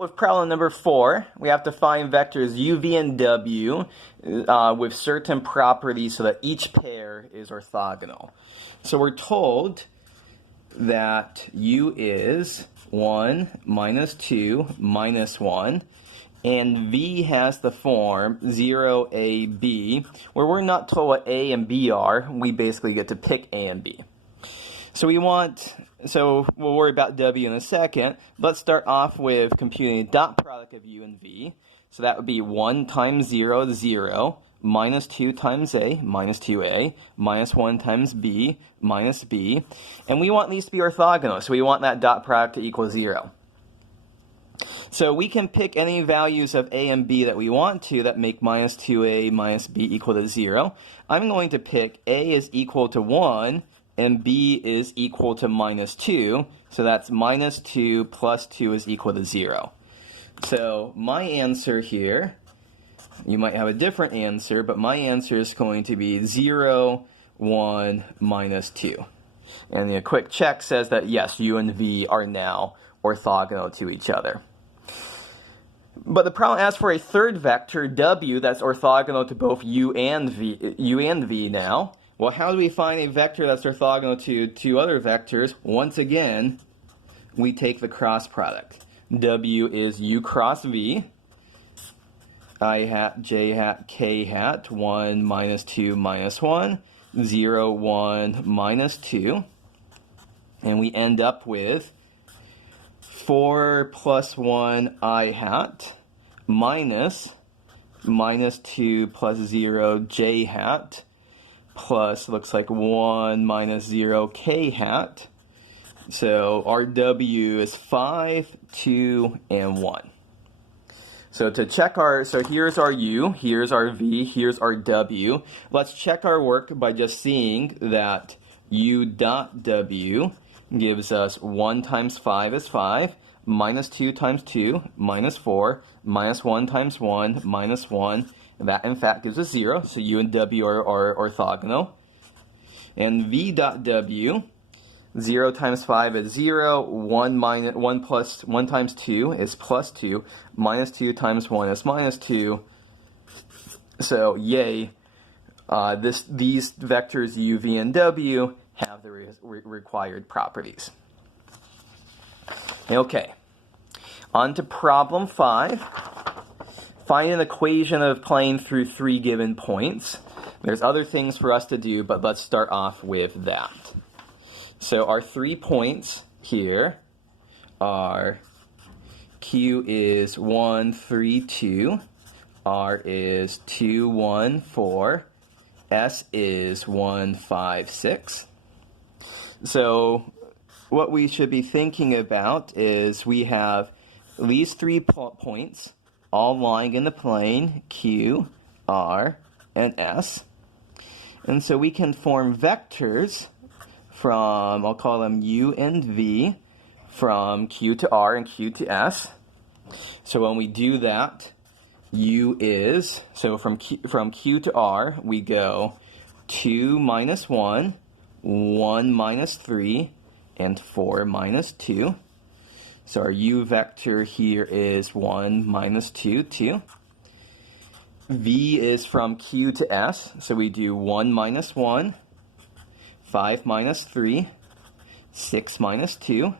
with problem number 4. We have to find vectors u, v, and w with certain properties so that each pair is orthogonal. So we're told that u is 1 minus 2 minus 1, and v has the form 0, a, b, where we're not told what a and b are. We basically get to pick a and b. So we'll worry about w in a second. Let's start off with computing a dot product of u and v. So that would be 1 times 0 is 0, minus 2 times a, minus 2a, minus 1 times b, minus b. And we want these to be orthogonal, so we want that dot product to equal 0. So we can pick any values of a and b that we want to that make minus 2a minus b equal to 0. I'm going to pick a is equal to 1, and b is equal to minus 2, so that's minus 2 plus 2 is equal to 0. So my answer here, you might have a different answer, but my answer is going to be 0, 1, minus 2. And the quick check says that yes, u and v are now orthogonal to each other. But the problem asks for a third vector, w, that's orthogonal to both u and v now. Well, how do we find a vector that's orthogonal to two other vectors? Once again, we take the cross product. W is u cross v, I hat, j hat, k hat, 1 minus 2 minus 1, 0, 1, minus 2. And we end up with 4 plus 1 I hat minus 2 plus 0 j hat plus, looks like 1 minus 0 k hat. So our w is 5, 2, and 1. So to check so here's our u, here's our v, here's our w. Let's check our work by just seeing that u dot w gives us 1 times 5 is 5, minus 2 times 2, minus 4, minus 1 times 1, minus 1. That, in fact, gives us 0, so u and w are orthogonal. And v dot w, 0 times 5 is 0, 1 times 2 is plus 2, minus 2 times 1 is minus 2. So, yay, these vectors u, v, and w have the required properties. Okay, on to problem 5. Find an equation of plane through 3 given points. There's other things for us to do, but let's start off with that. So our 3 points here are Q is 1, 3, 2, R is 2, 1, 4, S is 1, 5, 6. So what we should be thinking about is we have these 3 points all lying in the plane, Q, R, and S. And so we can form vectors from, I'll call them U and V, from Q to R and Q to S. So when we do that, U is, so from Q to R, we go 2 minus 1, 1 minus 3, and 4 minus 2. So our u vector here is 1 minus 2, 2. V is from Q to S, so we do 1 minus 1, 5 minus 3, 6 minus 2.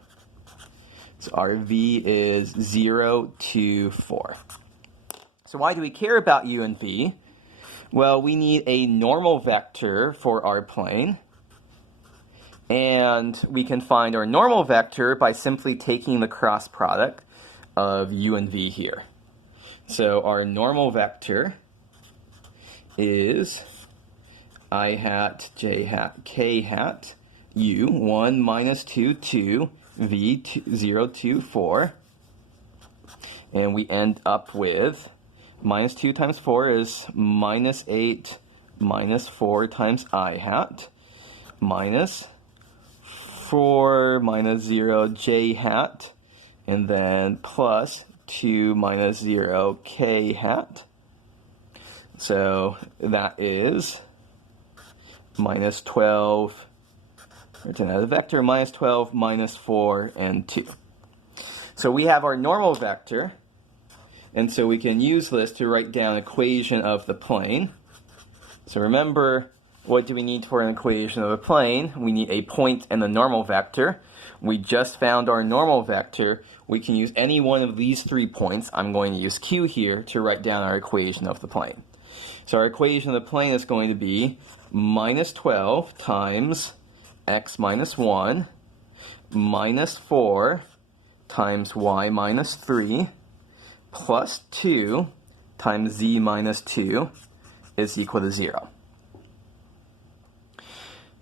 So our V is 0, 2, 4. So why do we care about u and v? Well, we need a normal vector for our plane. And we can find our normal vector by simply taking the cross product of u and v here. So our normal vector is I hat, j hat, k hat, u, 1 minus 2, 2, v, 0, 2, 4. And we end up with minus 2 times 4 is minus 8 minus 4 times I hat minus 4 minus 0 j hat, and then plus 2 minus 0 k hat. So that is minus 12, written as a vector, minus 12, minus 4, and 2. So we have our normal vector, and so we can use this to write down an equation of the plane. So remember, what do we need for an equation of a plane? We need a point and the normal vector. We just found our normal vector. We can use any one of these 3 points. I'm going to use Q here to write down our equation of the plane. So our equation of the plane is going to be minus 12 times x minus 1 minus 4 times y minus 3 plus 2 times z minus 2 is equal to 0.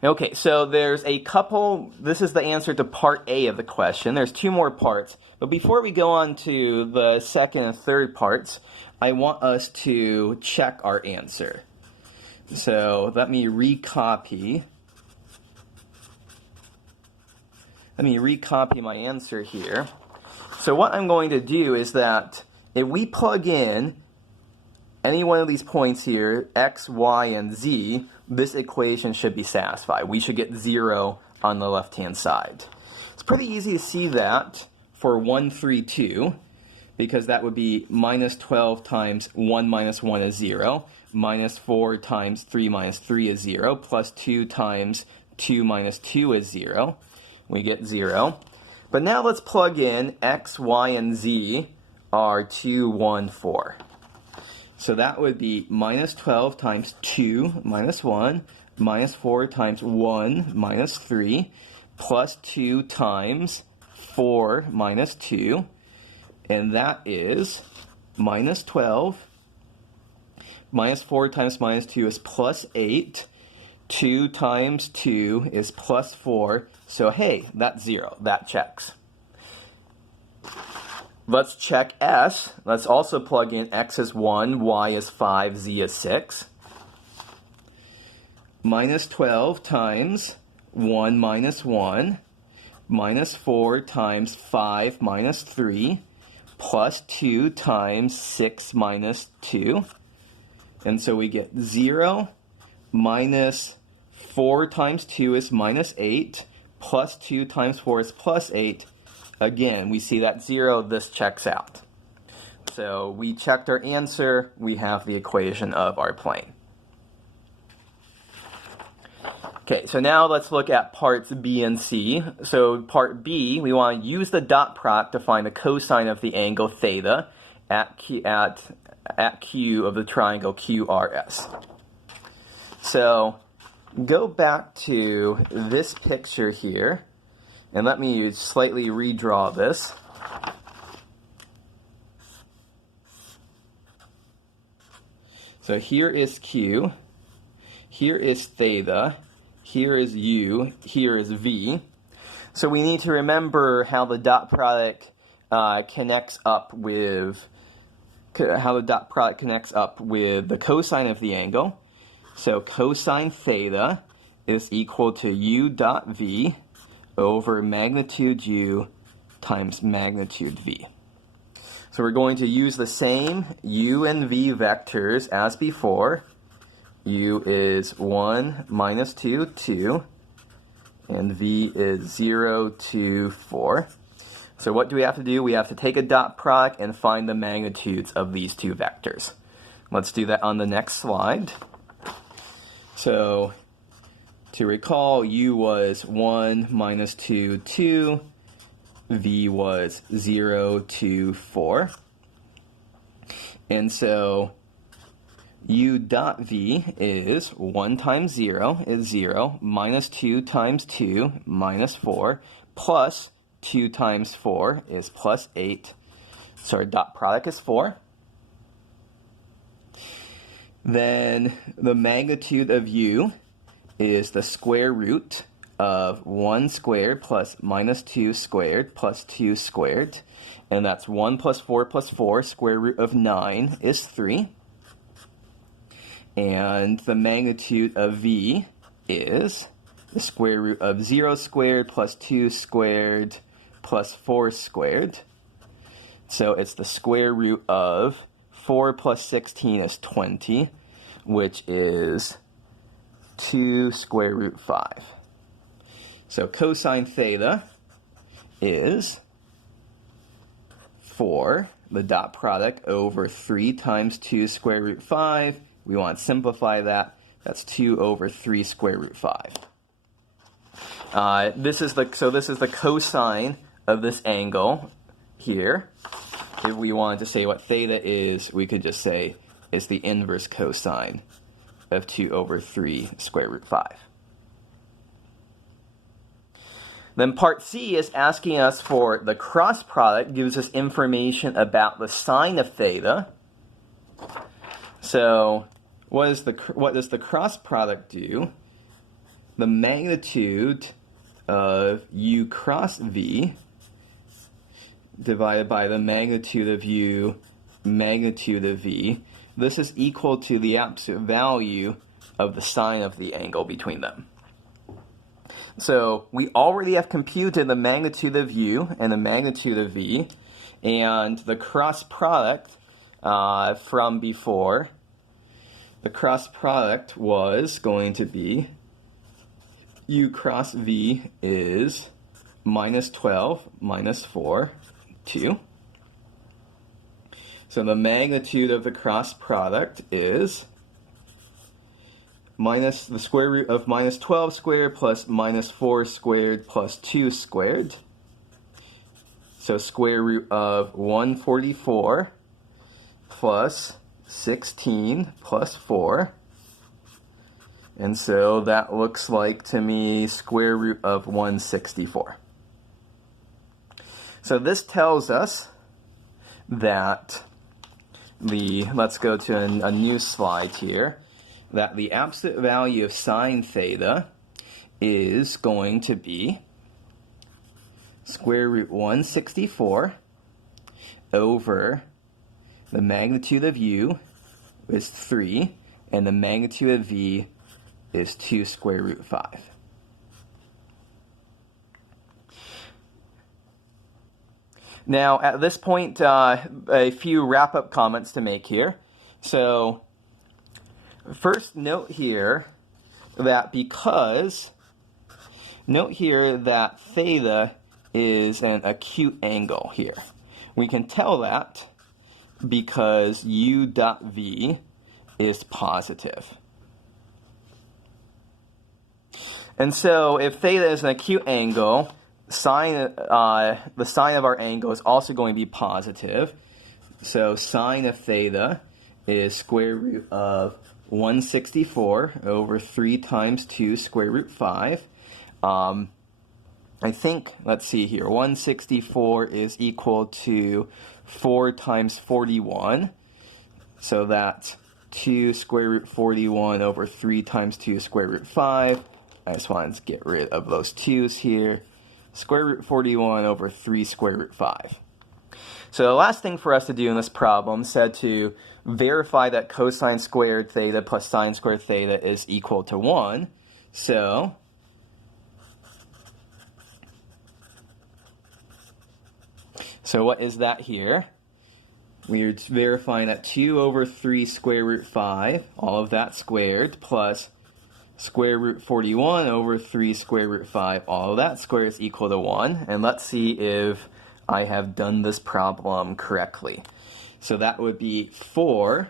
Okay, so there's a couple, this is the answer to part A of the question. There's 2 more parts, but before we go on to the second and third parts, I want us to check our answer. So let me recopy my answer here. So what I'm going to do is that if we plug in any one of these points here, x, y, and z, this equation should be satisfied. We should get 0 on the left-hand side. It's pretty easy to see that for 1, 3, 2, because that would be minus 12 times 1 minus 1 is 0, minus 4 times 3 minus 3 is 0, plus 2 times 2 minus 2 is 0. We get 0. But now let's plug in x, y, and z are 2, 1, 4. So that would be minus 12 times 2 minus 1, minus 4 times 1 minus 3, plus 2 times 4 minus 2, and that is minus 12. Minus 4 times minus 2 is plus 8. 2 times 2 is plus 4. So hey, that's 0. That checks. Let's check S. Let's also plug in x is 1, y is 5, z is 6. Minus 12 times 1 minus 1, minus 4 times 5 minus 3, plus 2 times 6 minus 2. And so we get 0 minus 4 times 2 is minus 8, plus 2 times 4 is plus 8. Again, we see that 0, this checks out. So we checked our answer, we have the equation of our plane. Okay, so now let's look at parts B and C. So part B, we want to use the dot product to find the cosine of the angle theta at Q of the triangle QRS. So go back to this picture here. And let me slightly redraw this. So here is Q, here is theta, here is U, here is V. So we need to remember how the dot product connects up with the cosine of the angle. So cosine theta is equal to U dot V over magnitude U times magnitude V. So we're going to use the same U and V vectors as before. U is 1, minus 2, 2, and V is 0, 2, 4. So what do we have to do? We have to take a dot product and find the magnitudes of these 2 vectors. Let's do that on the next slide. So to recall, U was 1, minus 2, 2. V was 0, 2, 4. And so U dot V is 1 times 0 is 0, minus 2 times 2, minus 4, plus 2 times 4 is plus 8. So our dot product is 4. Then the magnitude of U is the square root of 1 squared plus minus 2 squared plus 2 squared. And that's 1 plus 4, square root of 9 is 3. And the magnitude of V is the square root of 0 squared plus 2 squared plus 4 squared. So it's the square root of 4 plus 16 is 20, which is 2 square root 5. So cosine theta is 4, the dot product, over 3 times 2 square root 5. We want to simplify that. That's 2 over 3 square root 5. This is the cosine of this angle here. If we wanted to say what theta is, we could just say it's the inverse cosine of 2 over 3 square root 5. Then part C is asking us for the cross product, gives us information about the sine of theta. So what does the cross product do? The magnitude of u cross v divided by the magnitude of u magnitude of v. This is equal to the absolute value of the sine of the angle between them. So we already have computed the magnitude of u and the magnitude of v, and the cross product from before, the cross product was going to be u cross v is minus 12 minus 4, 2. So the magnitude of the cross product is minus the square root of minus 12 squared plus minus 4 squared plus 2 squared. So square root of 144 plus 16 plus 4. And so that looks like to me square root of 164. So this tells us that let's go to a new slide here, that the absolute value of sine theta is going to be square root 164 over the magnitude of u is 3, and the magnitude of v is 2 square root 5. Now, at this point, a few wrap-up comments to make here. So, first, note here that theta is an acute angle here. We can tell that because u dot v is positive. And so, if theta is an acute angle, the sine of our angle is also going to be positive. So sine of theta is square root of 164 over 3 times 2 square root 5. I think, let's see here, 164 is equal to 4 times 41. So that's 2 square root 41 over 3 times 2 square root 5. I just wanted to get rid of those 2's here. Square root 41 over 3 square root 5. So the last thing for us to do in this problem said to verify that cosine squared theta plus sine squared theta is equal to 1. So what is that here? We're verifying that 2 over 3 square root 5, all of that squared, plus square root 41 over 3 square root 5, all of that squared is equal to 1. And let's see if I have done this problem correctly. So that would be 4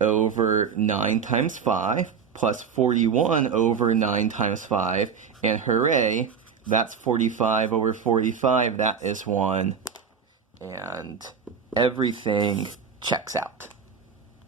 over 9 times 5 plus 41 over 9 times 5. And hooray, that's 45 over 45. That is 1. And everything checks out.